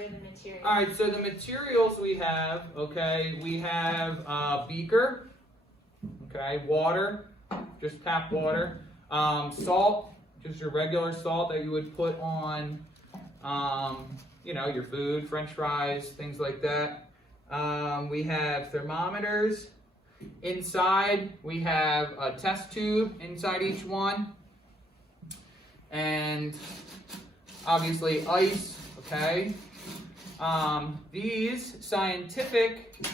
What are the materials? All right, so the materials we have, okay, we have beaker, okay, water, just tap water, salt, just your regular salt that you would put on, you know, your food, French fries, things like that. We have thermometers. Inside, we have a test tube inside each one. And obviously ice, okay? These scientific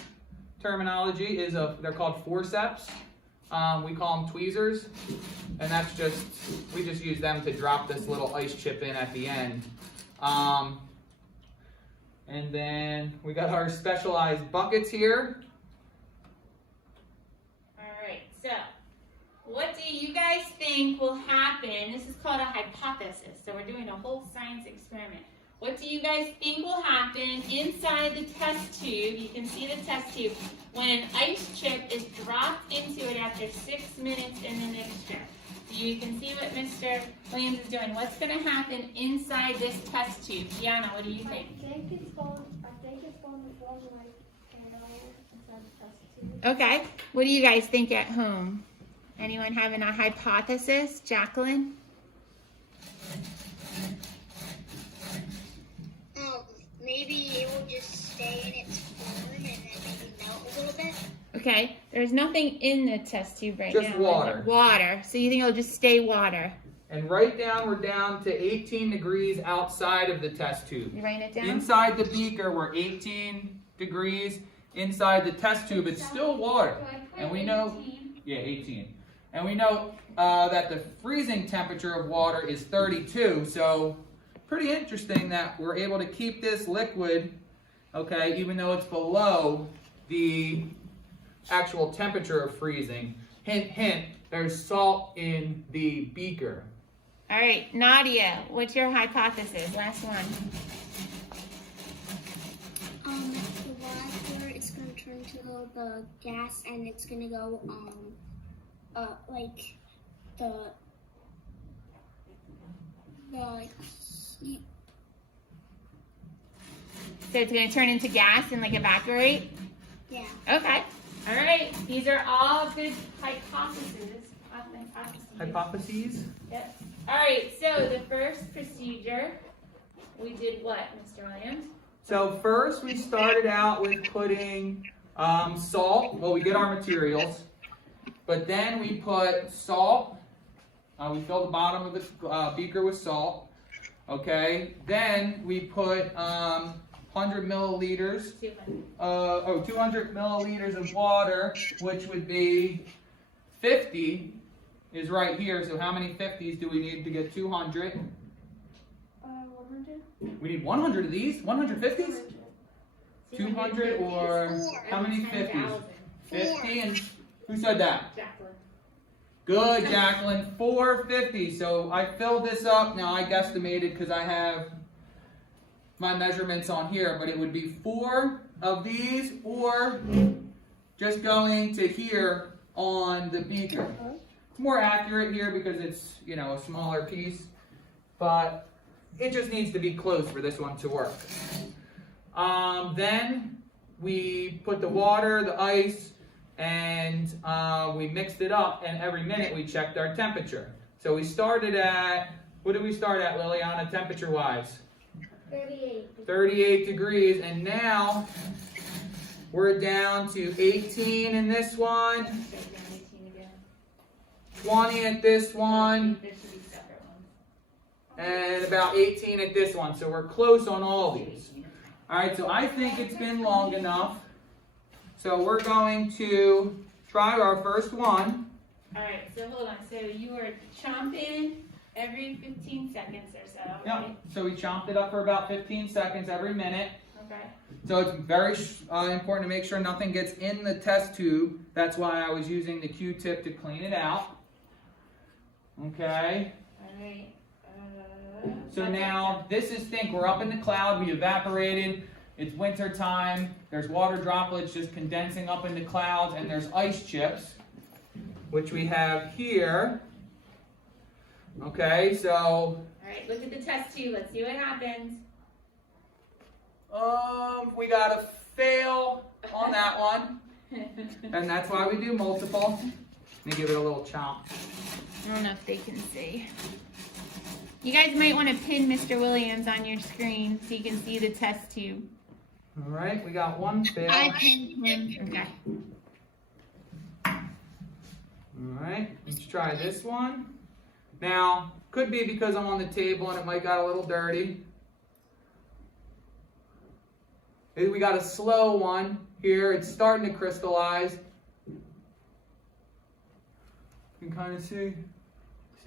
terminology is they're called forceps. We call them tweezers, and that's just, we just use them to drop this little ice chip in at the end. And then we got our specialized buckets here. Alright, so what do you guys think will happen? This is called a hypothesis, so we're doing a whole science experiment. What do you guys think will happen inside the test tube? You can see the test tube when an ice chip is dropped into it after 6 minutes in the mixture. So you can see what Mr. Williams is doing. What's going to happen inside this test tube? Gianna, what do you think? I think it's going to form like inside the test tube. Okay, what do you guys think at home? Anyone having a hypothesis? Jacqueline? Maybe it will just stay in its form and then maybe melt a little bit. Okay, there's nothing in the test tube right now. Just is water. it? Water. So you think it'll just stay water? And right down, we're down to 18 degrees outside of the test tube. You writing it down? Inside the beaker, we're 18 degrees. Inside the test tube, it's still water. And we know, yeah, 18. And we know that the freezing temperature of water is 32. So pretty interesting that we're able to keep this liquid, okay, even though it's below the actual temperature of freezing. Hint, hint, there's salt in the beaker. All right, Nadia, what's your hypothesis? Last one. The water is going to turn to the gas and it's going to go like the like heat. So it's going to turn into gas and like evaporate? Yeah. Okay. All right. These are all good hypotheses. Hypotheses? Yep. All right. So the first procedure, we did what, Mr. Williams? So first we started out with putting salt. Well, we get our materials. But then we put salt. We fill the bottom of the beaker with salt. Okay. Then we put 100 milliliters. 200 milliliters of water, which would be 50 is right here. So how many 50s do we need to get 200? 100. We need 100 of these? 150s? 200 or how many 50s? 50 and who said that? Jacqueline. Good, Jacqueline. 450. So I filled this up. Now I guesstimated because I have my measurements on here, but it would be 4 of these or just going to here on the beaker. It's more accurate here because it's, you know, a smaller piece, but it just needs to be close for this one to work. Then we put the water, the ice, and we mixed it up, and every minute we checked our temperature. So we started at, what did we start at, Liliana, temperature-wise? 38. 38 degrees, and now we're down to 18 in this one, 20 at this one, There should be separate ones. and about 18 at this one. So we're close on all these. All right, so I think it's been long enough. So we're going to try our first one. All right, so hold on. So you were chomping every 15 seconds or so, right? Yep. So we chomped it up for about 15 seconds every minute. Okay. So it's very important to make sure nothing gets in the test tube. That's why I was using the Q-tip to clean it out. Okay. All right. So now this is think we're up in the cloud. We evaporated. It's winter time. There's water droplets just condensing up in the clouds, and there's ice chips, which we have here. Okay, so All right, look at the test tube. Let's see what happens. we got a fail on that one. And that's why we do multiple. Let me give it a little chomp. I don't know if they can see. You guys might want to pin Mr. Williams on your screen so you can see the test tube. All right, we got one fail. I pinned him. Okay. All right, let's try this one. Now, could be because I'm on the table and it might got a little dirty. We got a slow one here. It's starting to crystallize. You can kind of see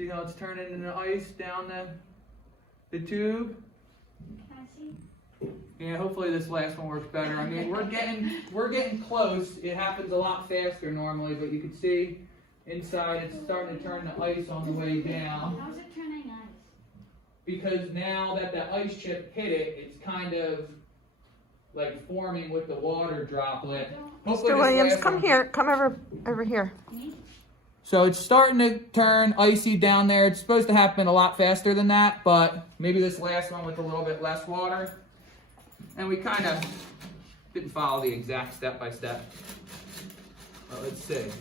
how it's turning into ice down the tube. Yeah, hopefully this last one works better. I mean, we're getting close. It happens a lot faster normally, but you can see inside it's starting to turn to ice on the way down. How's it turning ice? Because now that the ice chip hit it, it's kind of like forming with the water droplet. Hopefully Mr. this Williams, last come one- here. Come over here. So it's starting to turn icy down there. It's supposed to happen a lot faster than that, but maybe this last one with a little bit less water. And we kind of didn't follow the exact step-by-step. But let's see. Let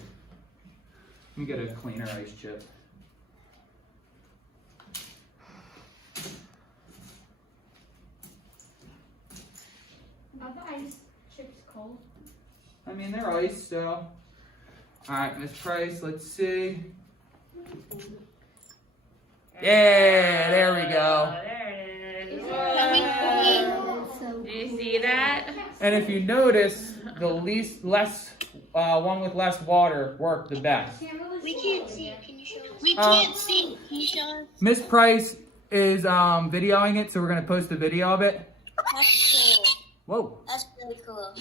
me get a cleaner ice chip. Are the ice chips cold? I mean, they're ice, so. All right, Miss Price, let's see. Yeah, there we go. There it is. So Do you see that? And if you notice, the less one with less water worked the best. we can't see. Can you show us? We can't see. Can you show us? Miss Price is videoing it, so we're gonna post a video of it. That's cool. Whoa. That's really cool.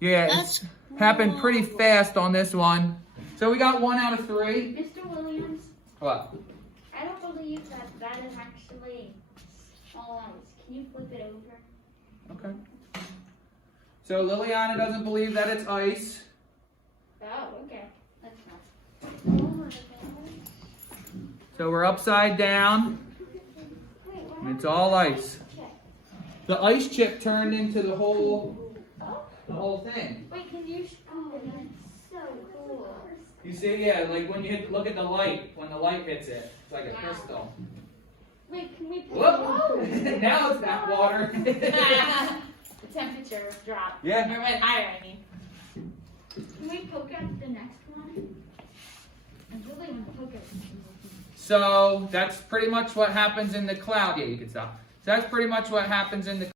Yeah, That's it's happened pretty fast on this one. So we got 1 out of 3. Mr. Williams, What? I don't believe that is actually all ice. Can you flip it over? Okay. So Liliana doesn't believe that it's ice. Oh, okay. That's fine. So we're upside down, and it's all ice. The ice chip turned into the whole thing. Wait, can you? Oh, that's so cool. You see, yeah, like when you look at the light, when the light hits it, it's like a crystal. Wait, can we? Whoop! Now it's not water. The temperature dropped. Yeah. Or went higher, I mean. Can we poke at the next one? I really want to poke at. So that's pretty much what happens in the cloud. Yeah, you can stop. So that's pretty much what happens in the